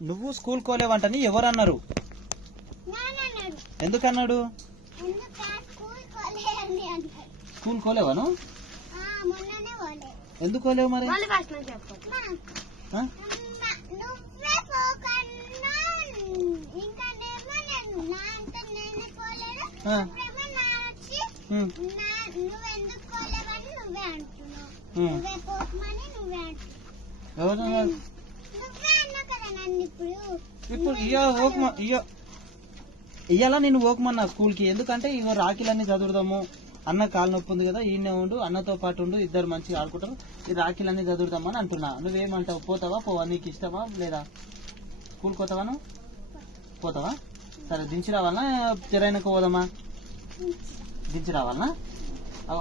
నువ్వు స్కూల్ కోలేవంటని ఎవరన్నారు? ఎందుకన్నాడు? ఎందుకు స్కూల్ కోలేవాను? ఆ, మొన్ననే పోలే ఎందుకు కోలేవు మరి? మళ్ళీ ఇప్పుడు ఇయ్య ఓకమ ఇయ్య ఇయ్యాల నేను ఓకమన్నా స్కూల్కి ఎందుకంటే ఇగో రాఖీలన్నీ చదువుదాము. అన్న కాలు నొప్పి ఉంది కదా ఈయన ఉండు అన్నతో పాటు ఉండు ఇద్దరు మంచిగా ఆడుకుంటారు. ఈ రాఖీలన్నీ చదువుదామని అంటున్నా. నువ్వేమంటావు పోతావా? పోవా? నీకు ఇష్టమా? లేదా? స్కూల్ పోతావా నువ్వు? పోతావా? సరే దించి రావాలనా? జరైనకు పోదామా? దించి రావాలనా?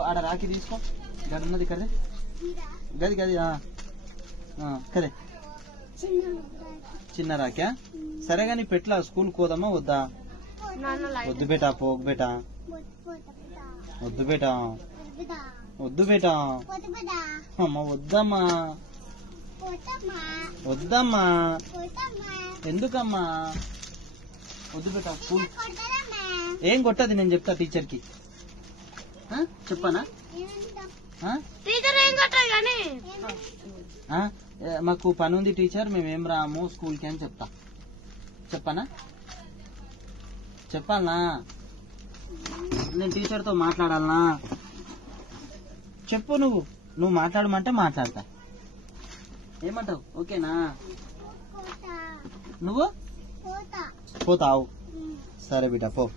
ఆడ రాఖీ తీసుకో. గది ఉన్నది ఇక్కడది. గది గది కదే. చిన్న రాక్యా? సరే గాని పెట్లా స్కూల్ పోదామా వద్దా? వద్దు బేటా పోకు బేటా. వద్దు బేటా. వద్దు బేటా. అమ్మ వద్దమ్మా. వద్దమ్మా. ఎందుకమ్మా? వద్దు బేటా స్కూల్. ఏం కొట్టది నేను చెప్తా టీచర్కి ఆ? మాకు పని ఉంది టీచర్ మేమేం రాము స్కూల్కి అని చెప్తా. చెప్పనా? చెప్పాలనా? నేను టీచర్తో మాట్లాడాలనా? చెప్పు నువ్వు. నువ్వు మాట్లాడమంటే మాట్లాడతా. ఏమంటావు? ఓకేనా? నువ్వు? పోతావు. సరే బిడ్డ పో.